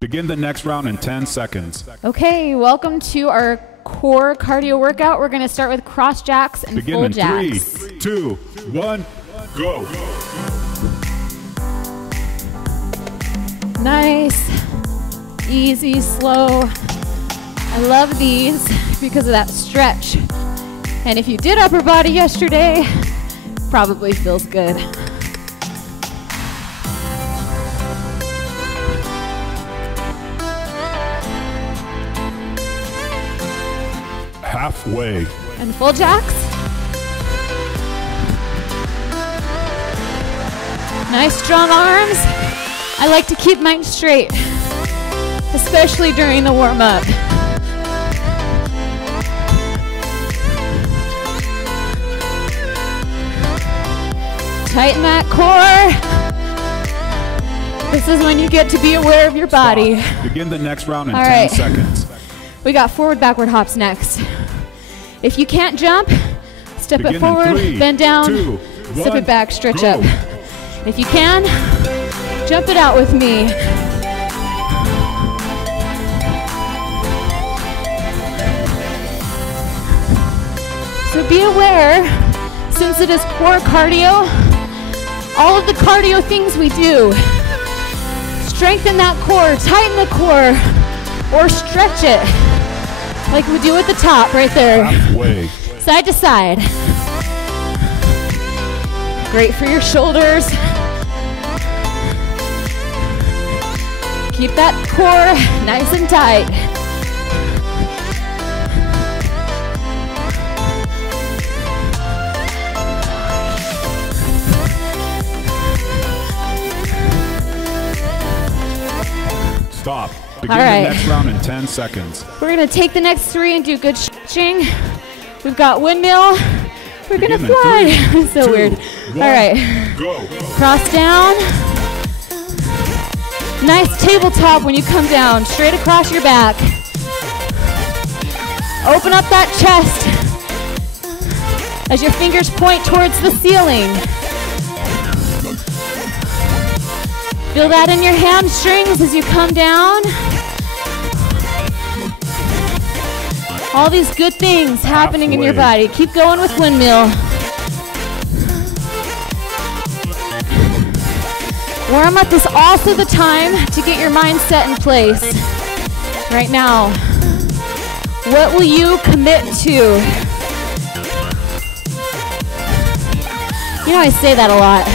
Begin the next round in 10 seconds. Okay, welcome to our core cardio workout. We're going to start with cross jacks and Begin full in jacks. 3, 2, 1, go. Nice, easy, slow. I love these because of that stretch. And if you did upper body yesterday, probably feels good. Halfway. And full jacks. Nice strong arms. I like to keep mine straight, especially during the warm-up. Tighten that core. This is when you get to be aware of your body. Stop. Begin the next round in All 10 right. seconds. We got forward, backward hops next. If you can't jump, step Begin it forward, in 3, bend down, 2, step 1, it back, stretch go. up. If you can, jump it out with me. So be aware, since it is core cardio, all of the cardio things we do, strengthen that core, tighten the core, or stretch it, like we do at the top right there. Halfway. Side to side. Great for your shoulders. Keep that core nice and tight. Stop. Begin All right. the next round in 10 seconds. We're gonna take the next 3 and do good stretching. We've got windmill. We're gonna Begin in fly. 3, So 2, weird. 1, All right. Go. Cross down. Nice tabletop when you come down, straight across your back. Open up that chest as your fingers point towards the ceiling. Feel that in your hamstrings as you come down. All these good things happening in your body. Keep going with windmill. Warm up is also the time to get your mindset in place. Right now, what will you commit to? You know, I say that a lot.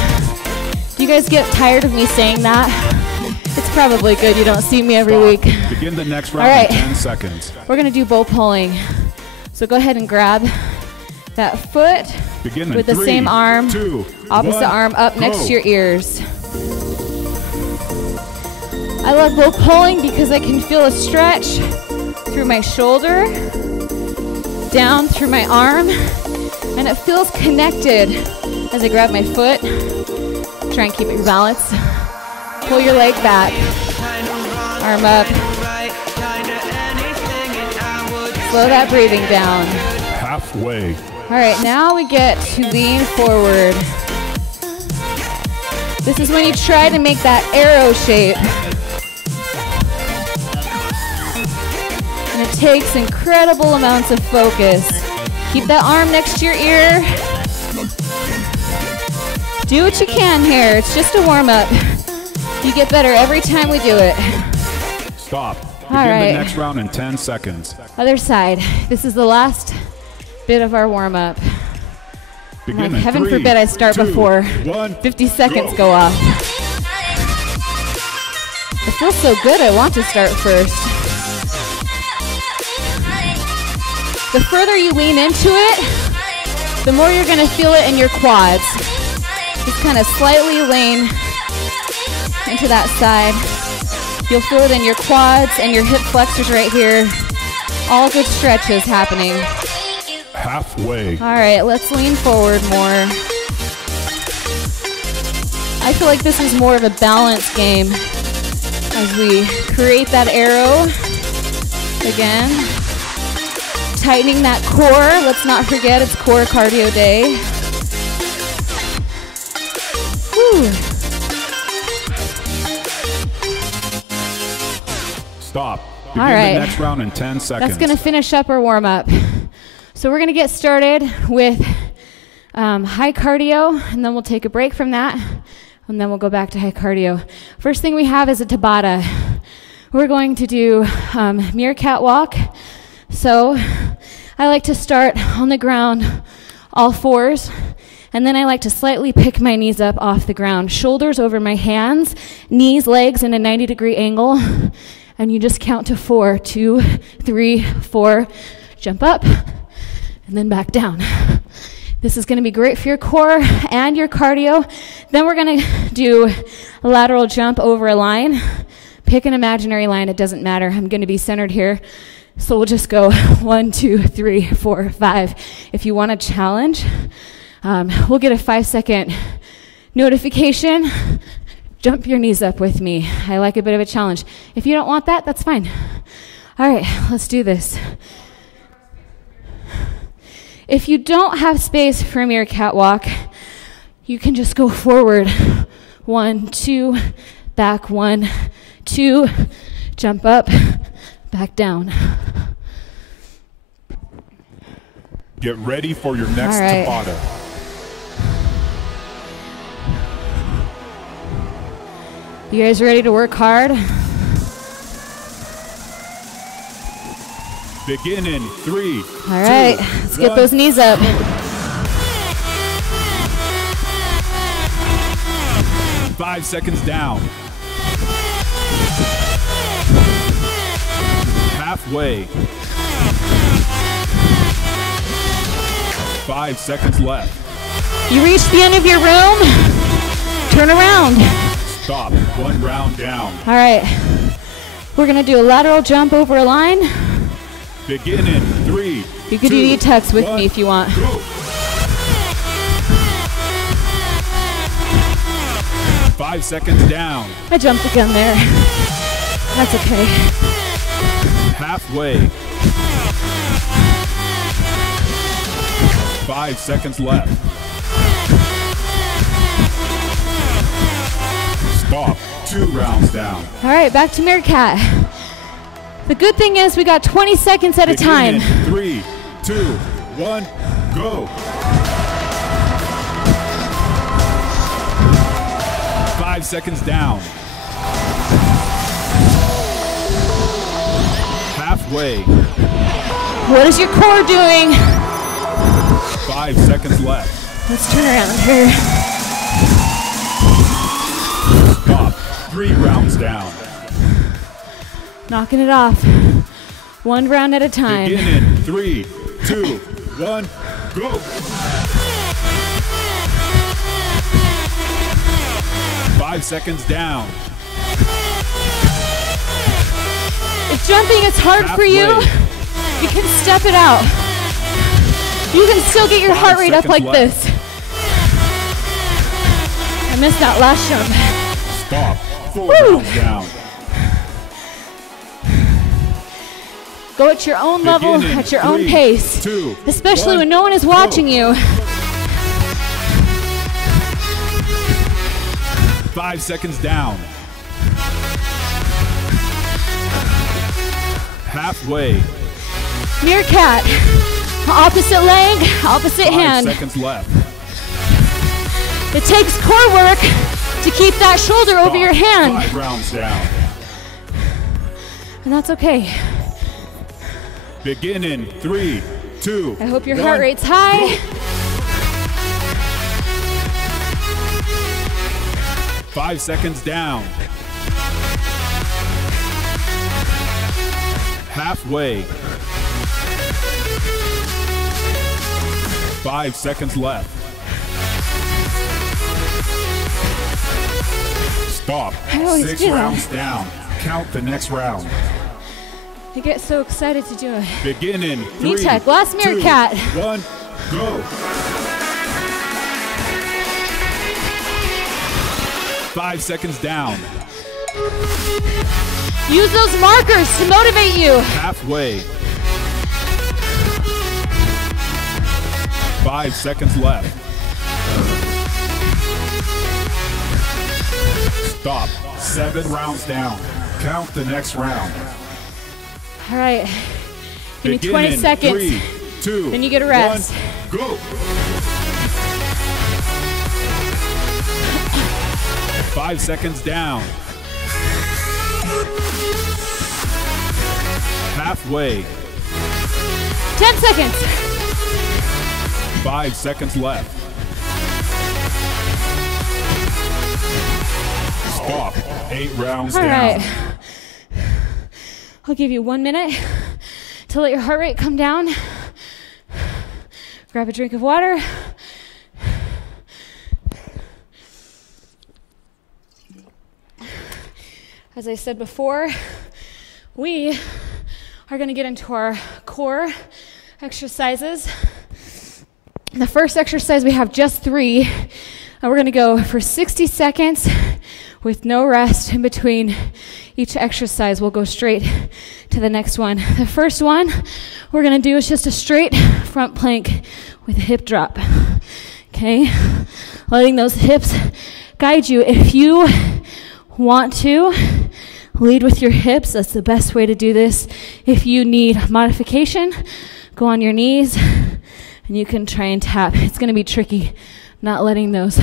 Do you guys get tired of me saying that? It's probably good you don't see me every week. Begin the next round All right. in 10 seconds. We're gonna do bow pulling. So go ahead and grab that foot Begin in with the 3, same arm, 2, opposite 1, arm up go. next to your ears. I love bow pulling because I can feel a stretch through my shoulder, down through my arm, and it feels connected as I grab my foot. Try and keep your balance. Pull your leg back, arm up. Slow that breathing down. Halfway. All right, now we get to lean forward. This is when you try to make that arrow shape. And it takes incredible amounts of focus. Keep that arm next to your ear. Do what you can here. It's just a warm-up. You get better every time we do it. Stop. Begin All right. the next round in 10 seconds. Other side. This is the last bit of our warm-up. Begin in Heaven 3, forbid I start 2, before 1, 50 seconds go off. It feels so good, I want to start first. The further you lean into it, the more you're gonna feel it in your quads. Just kind of slightly lean into that side. You'll feel it in your quads and your hip flexors right here. All good stretches happening. Halfway. All right, let's lean forward more. I feel like this is more of a balance game as we create that arrow. Again, tightening that core. Let's not forget it's core cardio day. Woo. Stop. Begin All right. the next round in 10 seconds. That's going to finish up our warm-up. So we're going to get started with high cardio, and then we'll take a break from that, and then we'll go back to high cardio. First thing we have is a Tabata. We're going to do meerkat walk. So I like to start on the ground, all fours, and then I like to slightly pick my knees up off the ground, shoulders over my hands, knees, legs in a 90-degree angle, and you just count to 4, 2, 3, 4, jump up, and then back down. This is going to be great for your core and your cardio. Then we're going to do a lateral jump over a line. Pick an imaginary line, it doesn't matter. I'm going to be centered here. So we'll just go 1, 2, 3, 4, 5. If you want a challenge, we'll get a 5-second notification. Jump your knees up with me. I like a bit of a challenge. If you don't want that, that's fine. All right, let's do this. If you don't have space for a meerkat walk, you can just go forward. 1, 2, back 1, 2, jump up, back down. Get ready for your next Tabata. You guys ready to work hard? Begin in 3. All right, let's get those knees up. 5 seconds down. Halfway. 5 seconds left. You reach the end of your room, turn around. Stop. 1 round down. All right, we're gonna do a lateral jump over a line. Begin in 3. You could do E-tucks with me if you want. Go. 5 seconds down. I jumped the gun there. That's okay. Halfway. 5 seconds left. Stop. 2 rounds down. All right, back to meerkat. The good thing is we got 20 seconds at a time. Begin in 3, 2, 1, go. 5 seconds down. Halfway. What is your core doing? 5 seconds left. Let's turn around here. Stop. 3 rounds down. Knocking it off. 1 round at a time. Begin in 3, 2, 1, go. 5 seconds down. If jumping is hard for you, you can step it out. You can still get your heart rate up like this. I missed that last jump. Stop. 4 rounds down. Go at your own level, at your own pace, 2, especially 1, when no one is watching you. 5 seconds down. Halfway. Meerkat. Opposite leg, opposite 5 hand. seconds left. It takes core work to keep that shoulder over your hand. 5 rounds down. And that's okay. Begin in 3, 2. I hope your 1, heart rate's high. 5 seconds down. Halfway. 5 seconds left. Stop. I always 6 do that. rounds down. Count the next round. I get so excited to do it. Begin in 3, Knee-tuck, last 2, meerkat. 1, go. 5 seconds down. Use those markers to motivate you. Halfway. 5 seconds left. Stop. 7 rounds down. Count the next round. All right. Give me 20 seconds. 3, 2, then you get a rest. 1, go. 5 seconds down. Halfway. 10 seconds. 5 seconds left. Stop. 8 rounds down. All right. I'll give you 1 minute to let your heart rate come down. Grab a drink of water. As I said before, we are going to get into our core exercises. The first exercise, we have just 3, and we're going to go for 60 seconds with no rest in between each exercise. We'll go straight to the next one. The first one we're going to do is just a straight front plank with a hip drop. Okay? Letting those hips guide you. If you want to lead with your hips, that's the best way to do this. If you need modification, go on your knees and you can try and tap. It's going to be tricky not letting those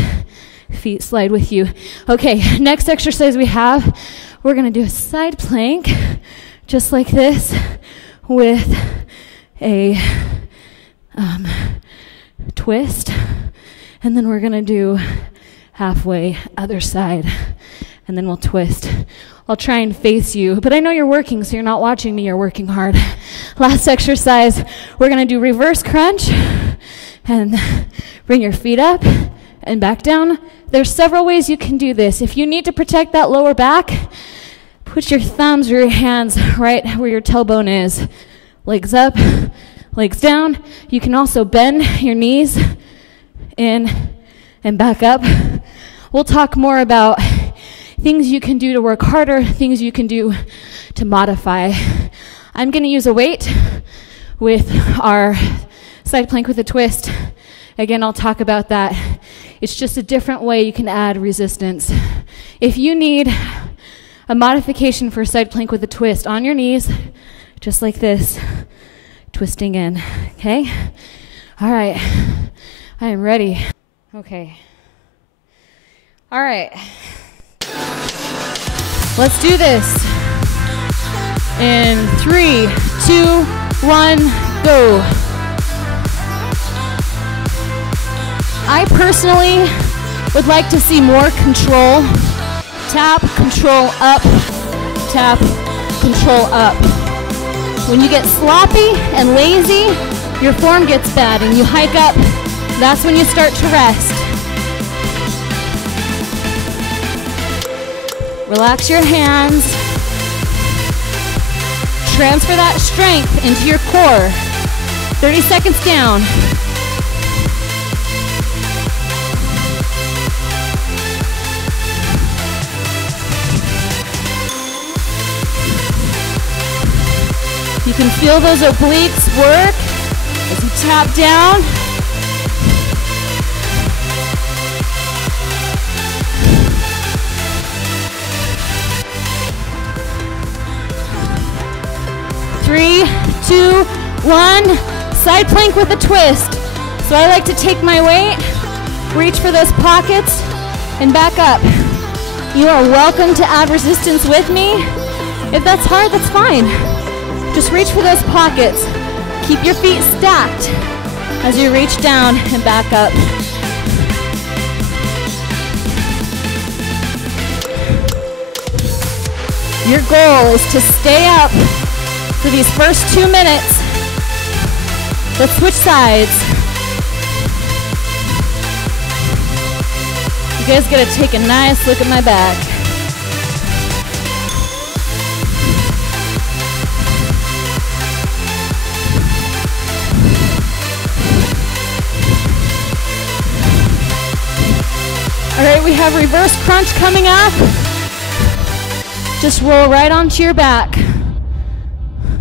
feet slide with you. Okay, next exercise we have, we're going to do a side plank just like this with a twist, and then we're going to do halfway other side, and then we'll twist. I'll try and face you, but I know you're working, so you're not watching me, you're working hard. Last exercise, we're going to do reverse crunch, and bring your feet up and back down. There's several ways you can do this. If you need to protect that lower back, put your thumbs or your hands right where your tailbone is. Legs up, legs down. You can also bend your knees in and back up. We'll talk more about things you can do to work harder, things you can do to modify. I'm going to use a weight with our side plank with a twist. Again, I'll talk about that. It's just a different way you can add resistance. If you need a modification for side plank with a twist, on your knees, just like this, twisting in, okay? All right, I am ready. Okay. All right. Let's do this. In 3, 2, 1, go. I personally would like to see more control. Tap, control, up. Tap, control, up. When you get sloppy and lazy, your form gets bad and you hike up. That's when you start to rest. Relax your hands. Transfer that strength into your core. 30 seconds down. You can feel those obliques work as you tap down. Three, 2, 1, side plank with a twist. So I like to take my weight, reach for those pockets, and back up. You are welcome to add resistance with me. If that's hard, that's fine. Just reach for those pockets. Keep your feet stacked as you reach down and back up. Your goal is to stay up for these first 2 minutes. Let's switch sides. You guys gotta take a nice look at my back. All right, we have reverse crunch coming up. Just roll right onto your back.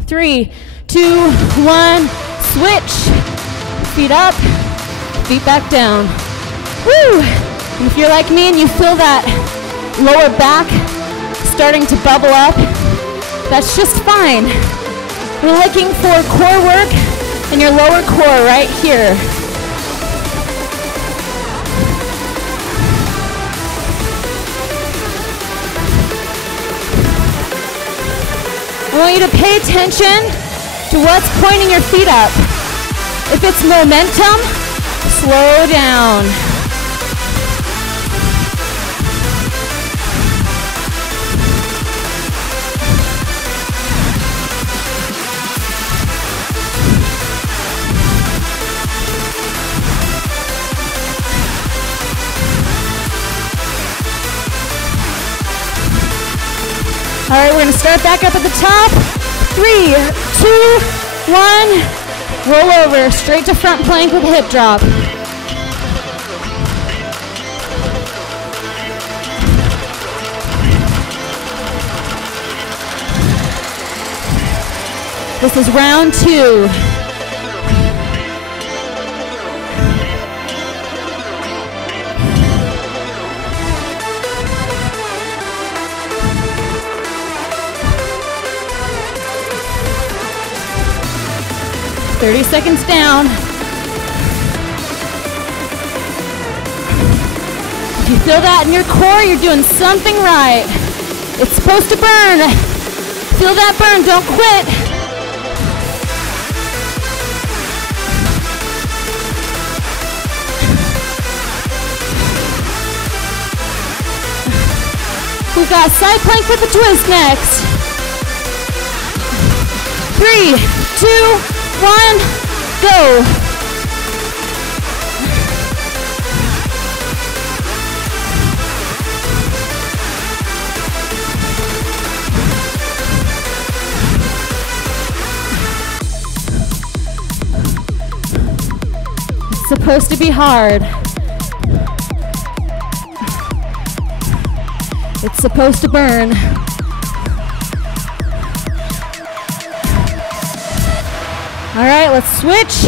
3, 2, 1, switch. Feet up, feet back down. Woo! And if you're like me and you feel that lower back starting to bubble up, that's just fine. We're looking for core work in your lower core right here. I want you to pay attention to what's pointing your feet up. If it's momentum, slow down. All right, we're gonna start back up at the top. 3, 2, 1. Roll over, straight to front plank with a hip drop. This is round 2. Thirty seconds down. If you feel that in your core, you're doing something right. It's supposed to burn. Feel that burn, don't quit. We've got side plank with a twist next. 3, 2, 1, go. It's supposed to be hard. It's supposed to burn. All right, let's switch.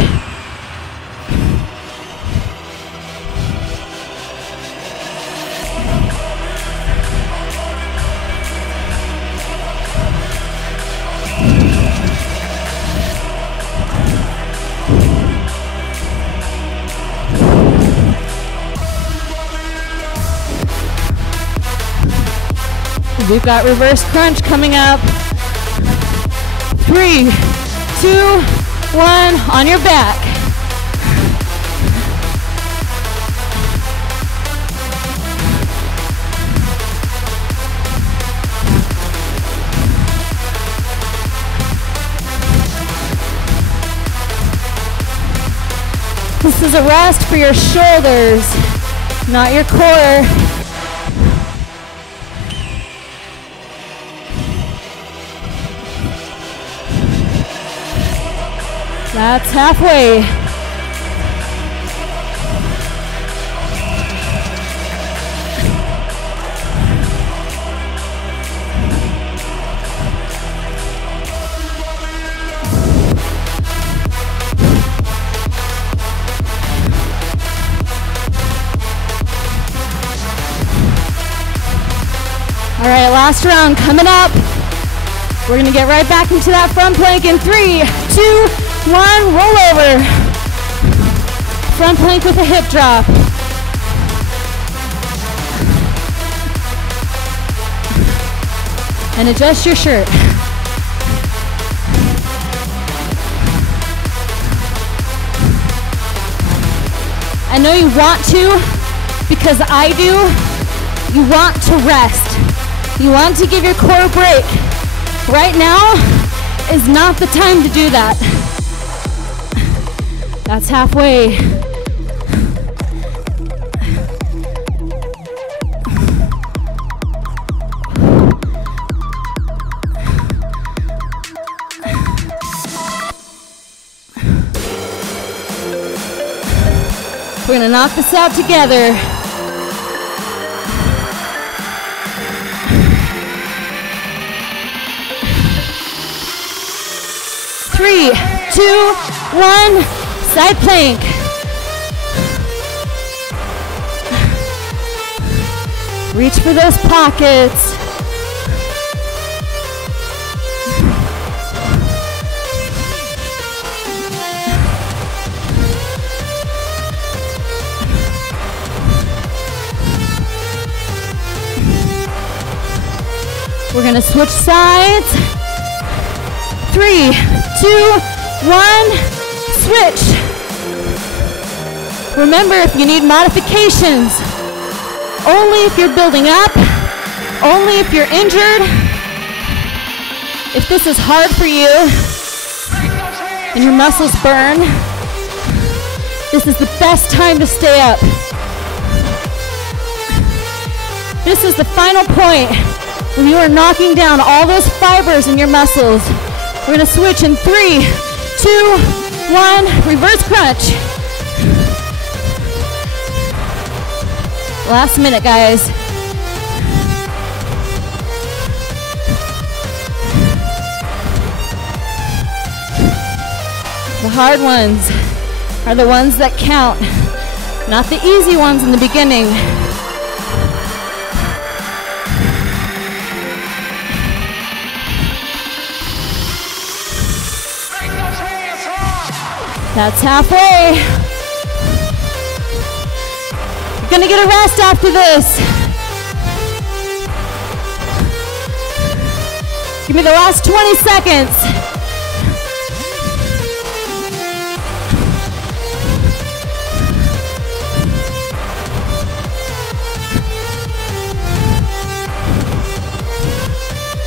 We've got reverse crunch coming up. 3, 2, 1, on your back. This is a rest for your shoulders, not your core. That's halfway. All right, last round coming up. We're gonna get right back into that front plank in 3, 2, 1, roll over. Front plank with a hip drop. And adjust your shirt. I know you want to, because I do. You want to rest. You want to give your core a break. Right now is not the time to do that. That's halfway. We're gonna knock this out together. Three, 2, 1, side plank. Reach for those pockets. We're gonna switch sides. 3, 2, 1, switch. Remember, if you need modifications, only if you're building up, only if you're injured. If this is hard for you and your muscles burn, this is the best time to stay up. This is the final point when you are knocking down all those fibers in your muscles. We're gonna switch in 3, 2, 1, reverse crunch. Last minute, guys. The hard ones are the ones that count, not the easy ones in the beginning. That's halfway. You're gonna get a rest after this. Give me the last 20 seconds.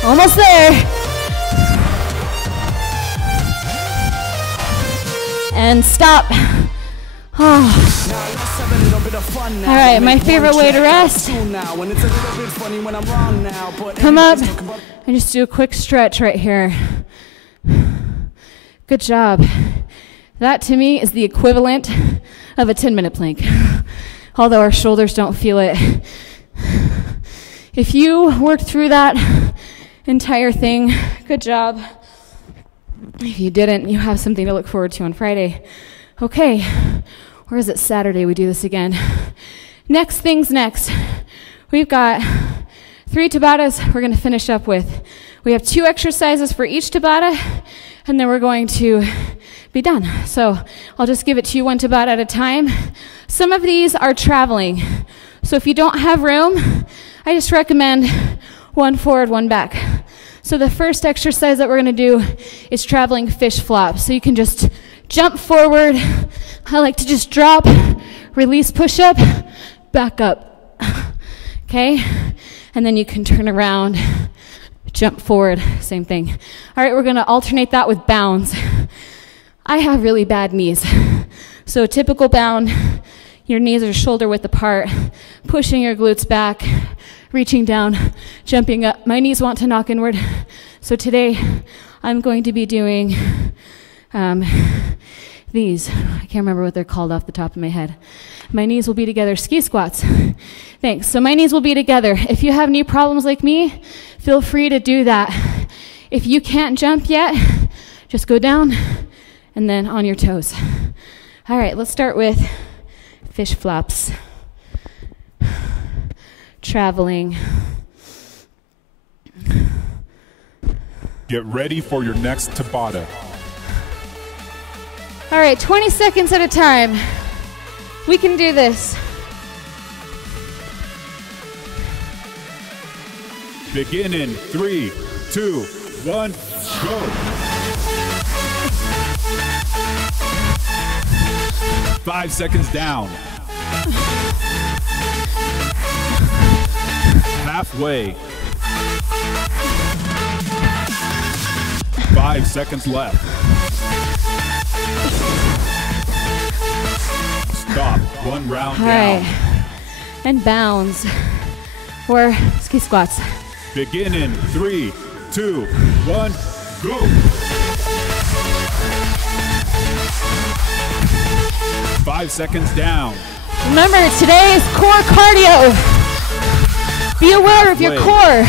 Almost there. And stop. Oh. All right, my favorite way to rest. Come up and just do a quick stretch right here. Good job. That to me is the equivalent of a 10-minute plank, although our shoulders don't feel it. If you worked through that entire thing, good job. If you didn't, you have something to look forward to on Friday. Okay, or is it Saturday we do this again? Next things next. We've got 3 Tabatas we're gonna finish up with. We have 2 exercises for each Tabata, and then we're going to be done. So I'll just give it to you 1 Tabata at a time. Some of these are traveling. So if you don't have room, I just recommend 1 forward, 1 back. So the first exercise that we're gonna do is traveling fish flop. So you can just jump forward. I like to just drop, release, push up, back up. Okay? And then you can turn around, jump forward, same thing. All right, we're gonna alternate that with bounds. I have really bad knees. So a typical bound, your knees are shoulder width apart, pushing your glutes back, reaching down, jumping up. My knees want to knock inward. So today, I'm going to be doing these. I can't remember what they're called off the top of my head. My knees will be together. Ski squats. Thanks. So my knees will be together. If you have knee problems like me, feel free to do that. If you can't jump yet, just go down and then on your toes. All right, let's start with fish flops. Traveling. Get ready for your next Tabata. All right, 20 seconds at a time. We can do this. Begin in 3, 2, 1, go. Five seconds down. Halfway. 5 seconds left. Stop. 1 round All down. right. And bounds. Or ski squats. Begin in 3, 2, 1, go. 5 seconds down. Remember, today is core cardio. Be aware of your core.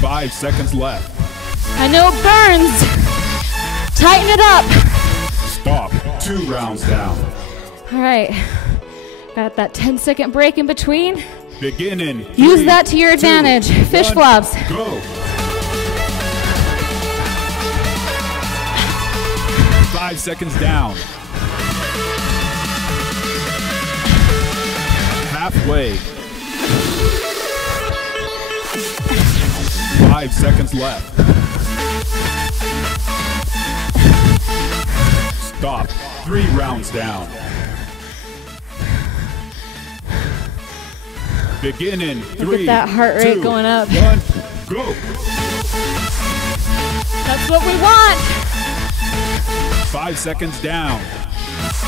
5 seconds left. I know it burns. Tighten it up. Stop. 2 rounds down. All right. Got that 10-second break in between. Begin in 3, Use that to your advantage. 2, Fish 1, flops. Go. 5 seconds down. Halfway. 5 seconds left. Stop. 3 rounds down. Begin in 3, Look at that heart rate 2, going up. 1, go. That's what we want. 5 seconds down.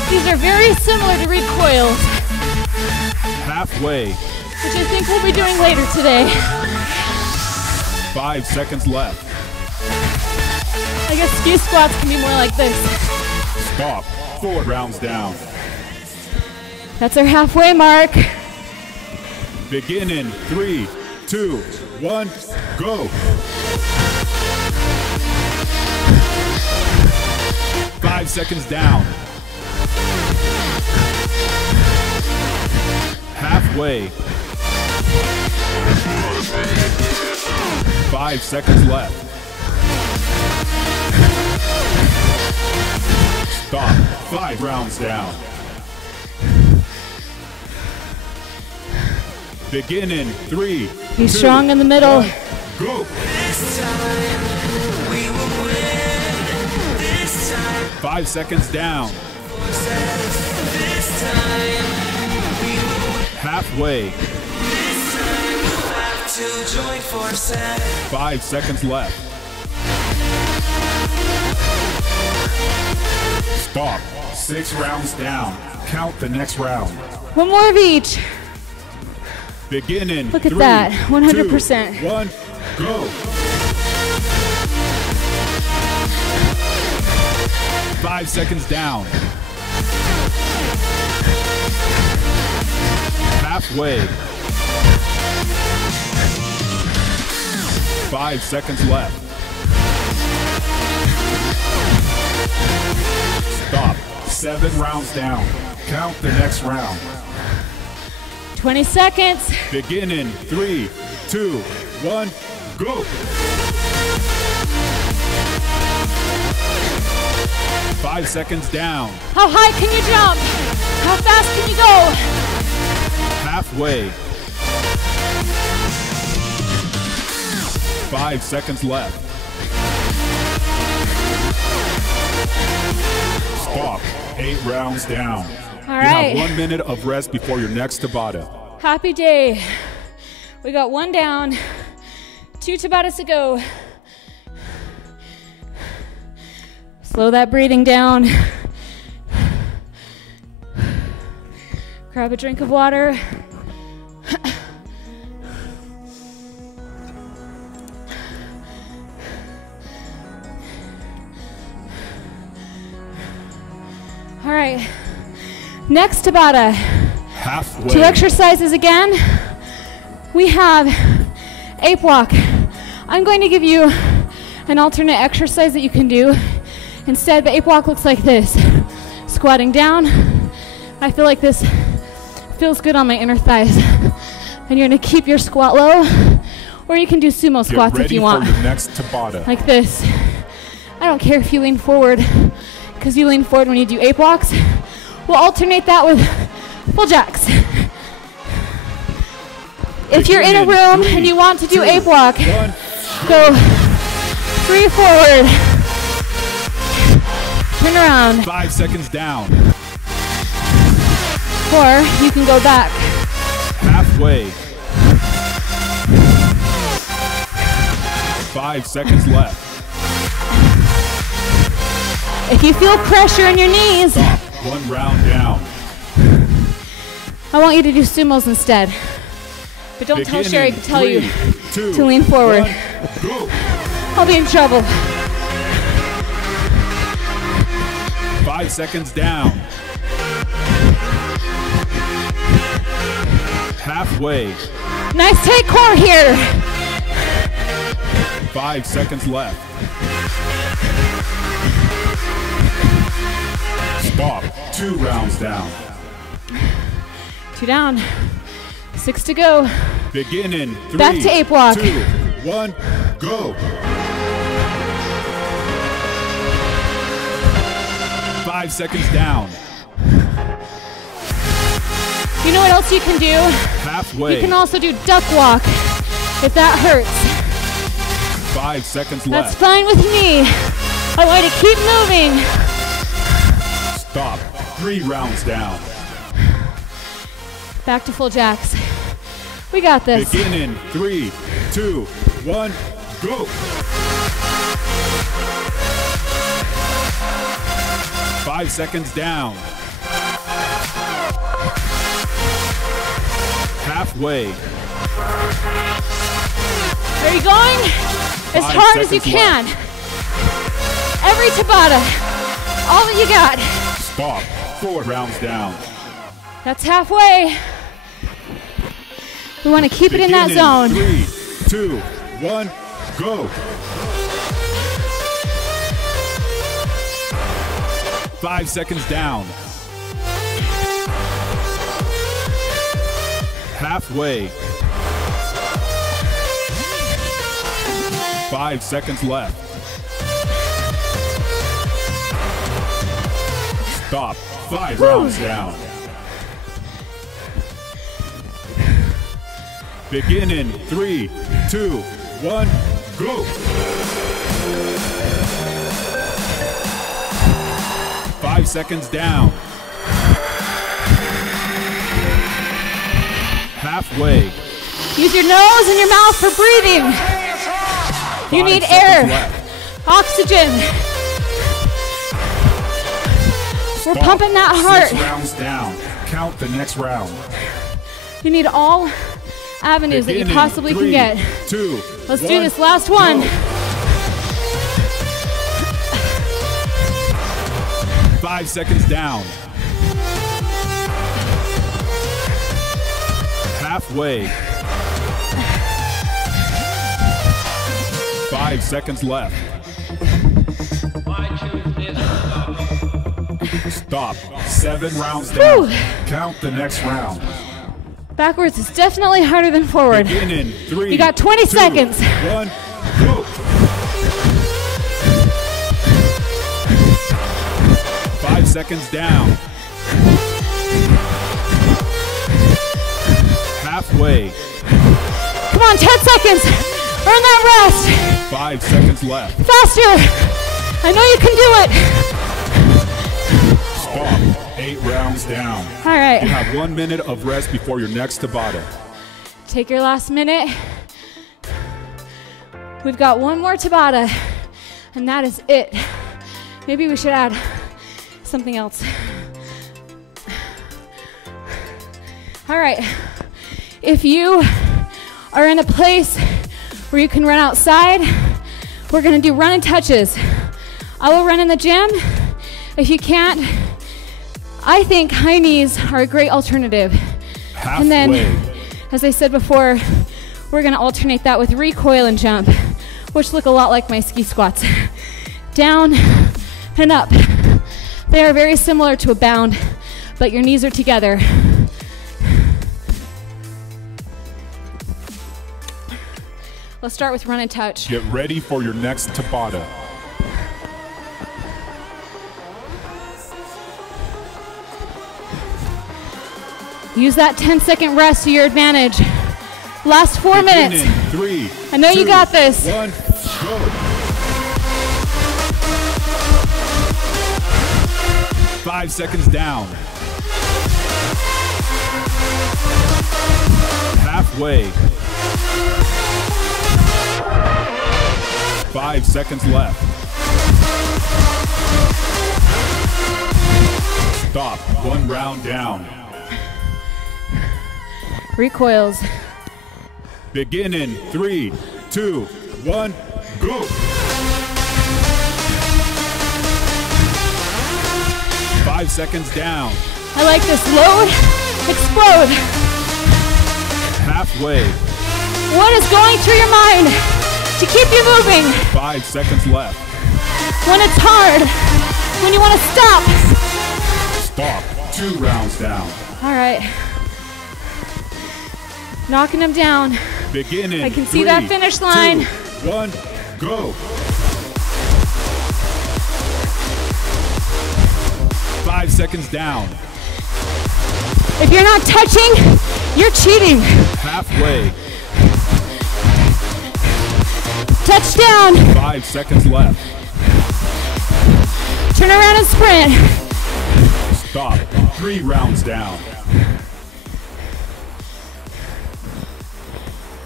These are very similar to recoils, Halfway. which I think we'll be doing later today. 5 seconds left. I guess ski squats can be more like this. Stop. 4 rounds down. That's our halfway mark. Begin in 3, 2, 1, go. 5 seconds down. Halfway. 5 seconds left. Stop. 5 rounds down. Begin in 3. Be 2, strong in the middle. 1, go. 5 seconds down. Halfway. 5 seconds left. Stop. 6 rounds down. Count the next round. One more of each. Begin in Look at 3, that, 100%. 2, 1, go. 5 seconds down. Halfway. 5 seconds left. Stop. 7 rounds down. Count the next round. 20 seconds. Begin in 3, 2, 1, go. 5 seconds down. How high can you jump? How fast can you go? Halfway. 5 seconds left. Stop. 8 rounds down. All You right. have 1 minute of rest before your next Tabata. Happy day. We got 1 down, 2 Tabatas to go. Slow that breathing down. Grab a drink of water. All right. Next Tabata. Halfway. 2 exercises again. We have ape walk. I'm going to give you an alternate exercise that you can do. Instead, the ape walk looks like this. Squatting down. I feel like this feels good on my inner thighs. And you're gonna keep your squat low, or you can do sumo squats if you want. Get ready for your next Tabata. Like this. I don't care if you lean forward, because you lean forward when you do ape walks. We'll alternate that with full jacks. If you're in a room and you want to do ape walk, go 3 forward, turn around, 5 seconds down. or you can go back. Halfway. 5 seconds left. If you feel pressure in your knees, Stop. 1 round down. I want you to do sumos instead. But don't tell Begin Sherry in to tell 3, you 2, to lean forward. 1, go. I'll be in trouble. 5 seconds down. Halfway. Nice take core here. 5 seconds left. Stop. 2 rounds down. 2 down. 6 to go. Begin in 3, Back to ape walk. 2, 1, go. 5 seconds down. You know what else you can do? Halfway. You can also do duck walk if that hurts. 5 seconds That's left. fine with me. I want to keep moving. Stop. 3 rounds down. Back to full jacks. We got this. Begin in 3, 2, 1, go. 5 seconds down. Halfway. Are you going? As 5 hard as you seconds can. Every Tabata. All that you got. Stop. 4 rounds down. That's halfway. We want to keep it in that zone. 3, 2, 1, go. 5 seconds down. Halfway. 5 seconds left. Stop. 5 rounds down. Begin in 3, 2, 1, go. 5 seconds down. Halfway. Use your nose and your mouth for breathing. You 5 need seconds air, left. oxygen. We're Stop. pumping that heart. 6 rounds down. Count the next round. You need all avenues that you Begin in possibly 3, can get. 2, Let's do 1, this last one. go. 5 seconds down. Halfway. 5 seconds left. Stop. 7 rounds down. Whew. Count the next round. Backwards is definitely harder than forward. Begin in 3. You got 20 2, seconds. 1, go. 5 seconds down. Halfway. Come on, 10 seconds. Earn that rest. 5 seconds left. Faster. I know you can do it. Stop. 8 rounds down. All right. You have 1 minute of rest before your next Tabata. Take your last minute. We've got one more Tabata, and that is it. Maybe we should add something else. All right. If you are in a place where you can run outside, we're going to do run and touches. I will run in the gym. If you can't, I think high knees are a great alternative. Halfway. And then, as I said before, we're gonna alternate that with recoil and jump, which look a lot like my ski squats. Down and up. They are very similar to a bound, but your knees are together. Let's start with run and touch. Get ready for your next Tabata. Use that 10-second rest to your advantage. Last 4 minutes. Begin in 3. I know you 2, got this. 1, go. 5 seconds down. Halfway. 5 seconds left. Stop. 1 round down. Recoils. Begin in 3, 2, 1, go. 5 seconds down. I like this. Load, explode. Halfway. What is going through your mind to keep you moving 5 seconds left. when it's hard, when you want to stop? Stop. 2 rounds down. All right. Knocking them down. Begin in I can see 3, that finish line. 2, 1, go. 5 seconds down. If you're not touching, you're cheating. Halfway. Touch crouch down. 5 seconds left. Turn around and sprint. Stop. 3 rounds down.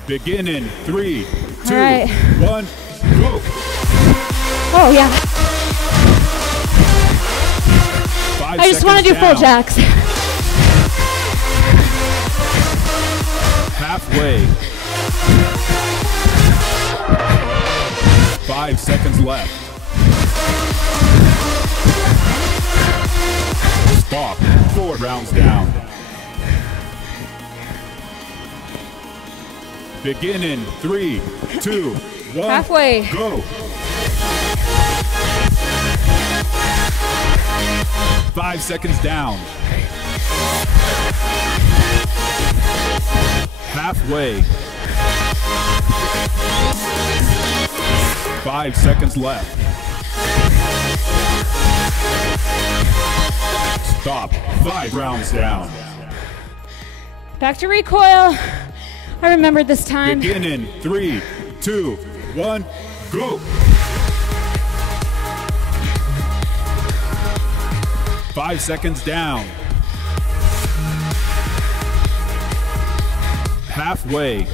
Begin in 3, 2, right. 1, go. Oh yeah. 5 I just want to do seconds full down. jacks. Halfway. 5 seconds left. Stop. 4 rounds down. Begin in 3, 2, 1. Halfway. Go. 5 seconds down. Halfway. 5 seconds left. Stop. 5 rounds down. Back to recoil. I remembered this time. Begin in 3, 2, 1, go. 5 seconds down. Halfway.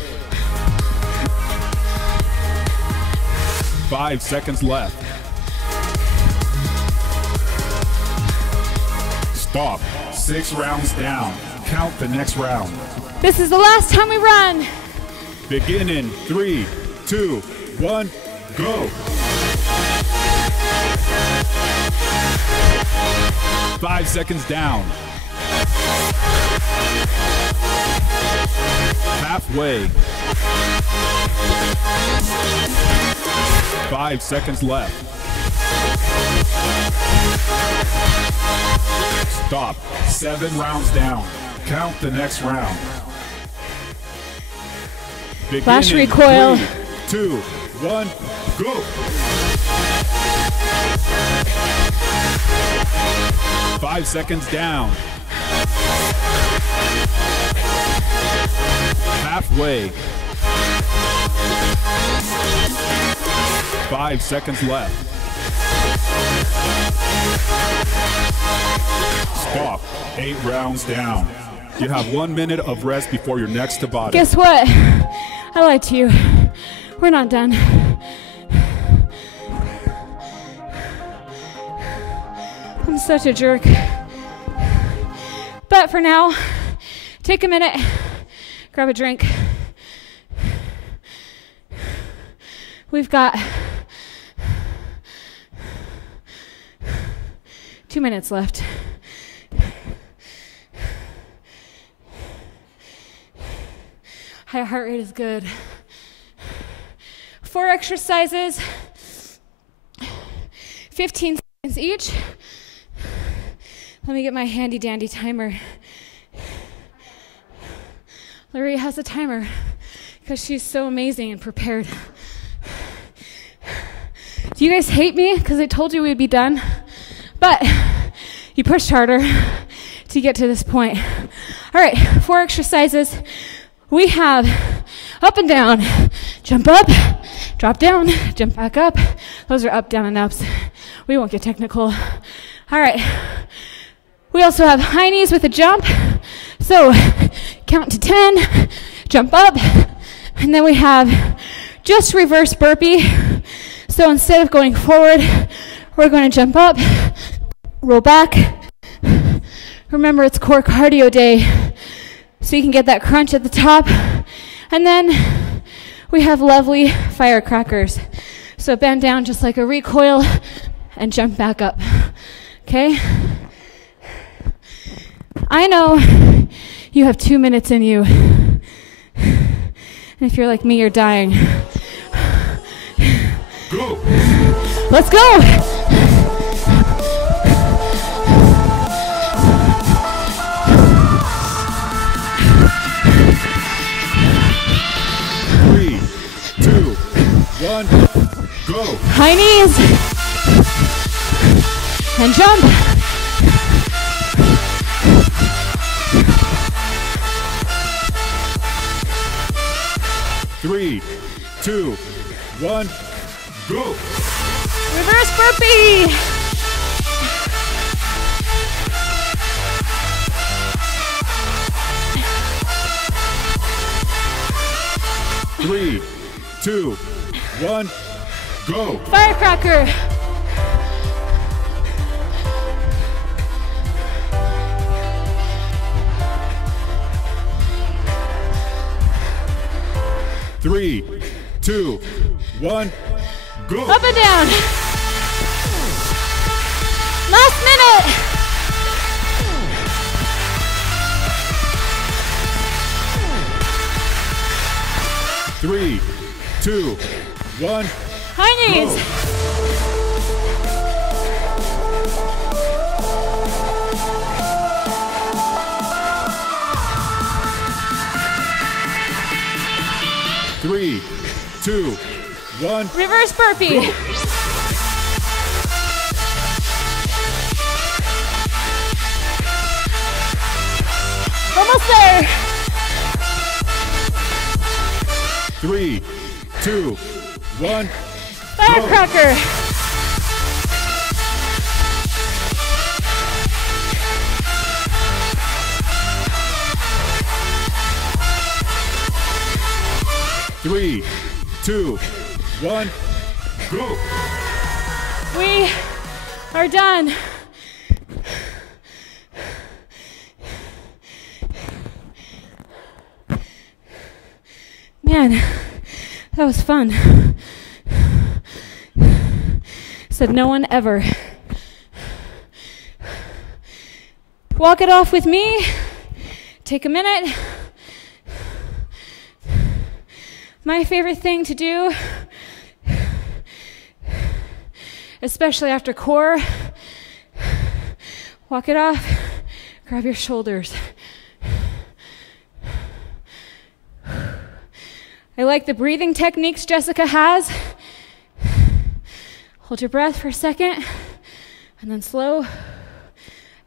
5 seconds left. Stop. 6 rounds down. Count the next round. This is the last time we run. Begin in 3, 2, 1, go. 5 seconds down. Halfway. 5 seconds left. Stop. 7 rounds down. Count the next round. Begin Flash in recoil. 3, 2, 1, go. 5 seconds down. Halfway. 5 seconds left. Stop. 8 rounds down. You have 1 minute of rest before your next Tabata. Guess what? I lied to you. We're not done. I'm such a jerk. But for now, take a minute, grab a drink. We've got 2 minutes left. High heart rate is good. 4 exercises, 15 seconds each. Let me get my handy dandy timer. Larry has a timer because she's so amazing and prepared. Do you guys hate me because I told you we'd be done? But you pushed harder to get to this point. All right, 4 exercises. We have up and down, jump up, drop down, jump back up. Those are up, down, and ups. We won't get technical. All right. We also have high knees with a jump. So count to 10, jump up, and then we have just reverse burpee. So instead of going forward, we're going to jump up, roll back. Remember, it's core cardio day, so you can get that crunch at the top. And then we have lovely firecrackers. So bend down just like a recoil and jump back up. Okay? I know you have 2 minutes in you. And if you're like me, you're dying. Go. Let's go! 3, 2, 1, go. High knees. And jump. Three, 2, 1, go. Reverse burpee. Three, two, one, go. Firecracker. Three, two, one, go. Up and down. Last minute. Three, two, one, High knees. go. Three, two, one. Reverse burpee. Go. Almost there. Three, two, one. Firecracker. Three, two, one, go. We are done. Man, that was fun. Said no one ever. Walk it off with me. Take a minute. My favorite thing to do, especially after core, walk it off, grab your shoulders. I like the breathing techniques Jessica has. Hold your breath for a second, and then slow,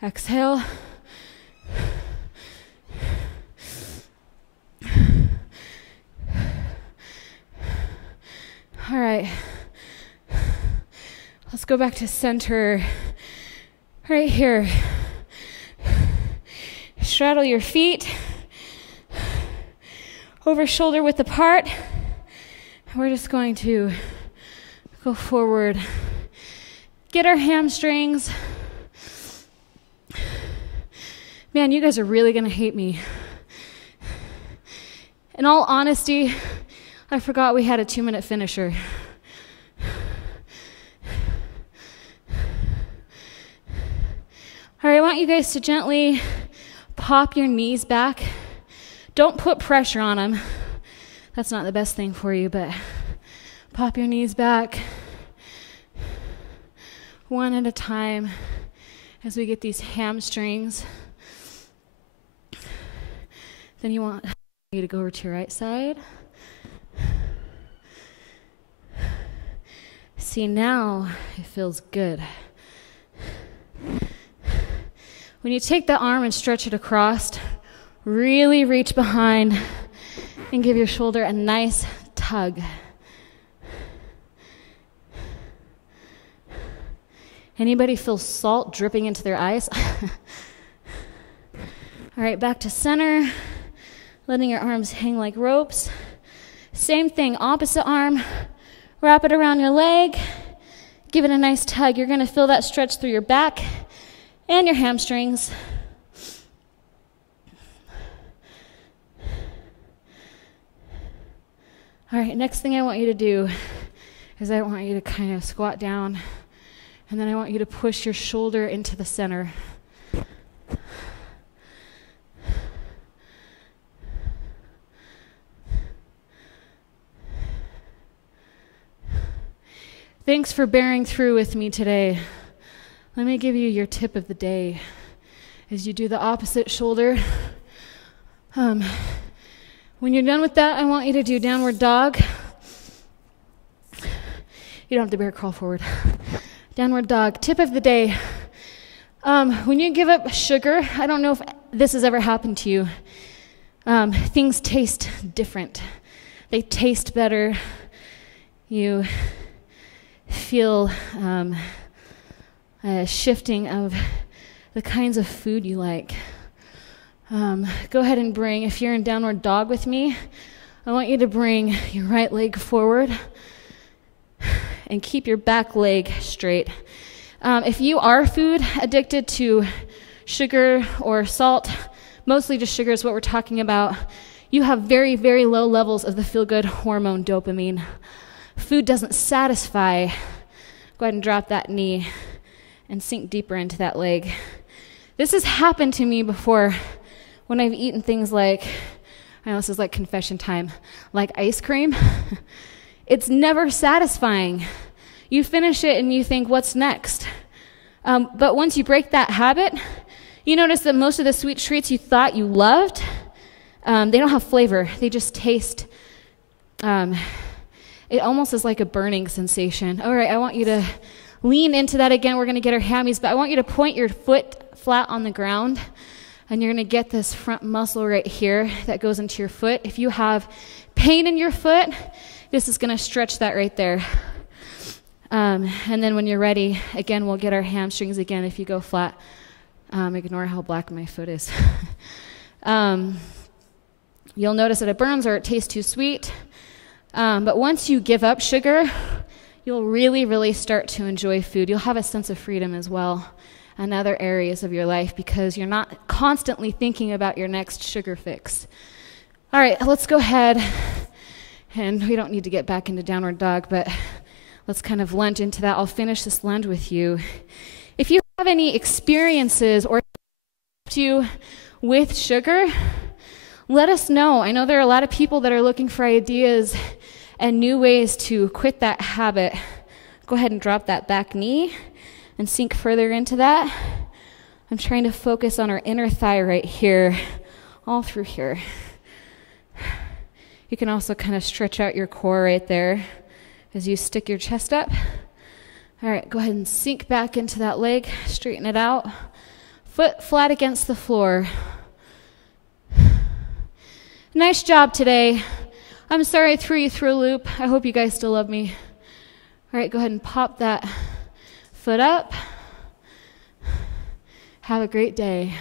exhale. All right, let's go back to center right here. Straddle your feet over shoulder width apart. We're just going to go forward. Get our hamstrings. Man, you guys are really gonna hate me. In all honesty, I forgot we had a 2-minute finisher. All right, I want you guys to gently pop your knees back. Don't put pressure on them. That's not the best thing for you, but pop your knees back one at a time as we get these hamstrings. Then you want you to go over to your right side. See, now it feels good. When you take the arm and stretch it across, really reach behind and give your shoulder a nice tug. Anybody feel salt dripping into their eyes? All right, back to center, letting your arms hang like ropes. Same thing, opposite arm. Wrap it around your leg. Give it a nice tug. You're going to feel that stretch through your back and your hamstrings. All right, next thing I want you to do is I want you to kind of squat down, and then I want you to push your shoulder into the center. Thanks for bearing through with me today. Let me give you your tip of the day. As you do the opposite shoulder, when you're done with that, I want you to do downward dog. You don't have to bear crawl forward. Downward dog. Tip of the day. When you give up sugar, I don't know if this has ever happened to you. Things taste different. They taste better. You feel a shifting of the kinds of food you like. Go ahead and bring, if you're in downward dog with me, I want you to bring your right leg forward and keep your back leg straight. If you are food addicted to sugar or salt, mostly just sugar is what we're talking about, you have very, very low levels of the feel-good hormone dopamine. Food doesn't satisfy. Go ahead and drop that knee and sink deeper into that leg. This has happened to me before when I've eaten things like, I know this is like confession time, like ice cream. It's never satisfying. You finish it and you think, what's next? But once you break that habit, you notice that most of the sweet treats you thought you loved, they don't have flavor. They just taste, it almost is like a burning sensation. All right, I want you to lean into that again. We're going to get our hammies, but I want you to point your foot flat on the ground, and you're going to get this front muscle right here that goes into your foot. If you have pain in your foot, this is going to stretch that right there. And then when you're ready, again, we'll get our hamstrings again. If you go flat, ignore how black my foot is. You'll notice that it burns or it tastes too sweet. But once you give up sugar, you'll really, really start to enjoy food. You'll have a sense of freedom as well in other areas of your life because you're not constantly thinking about your next sugar fix. All right, let's go ahead, and we don't need to get back into downward dog, but let's kind of lunge into that. I'll finish this lunge with you. If you have any experiences or you with sugar, let us know. I know there are a lot of people that are looking for ideas and new ways to quit that habit. Go ahead and drop that back knee and sink further into that. I'm trying to focus on our inner thigh right here, all through here. You can also kind of stretch out your core right there as you stick your chest up. All right, go ahead and sink back into that leg, straighten it out. Foot flat against the floor. Nice job today. I'm sorry I threw you through a loop. I hope you guys still love me. All right, go ahead and pop that foot up. Have a great day.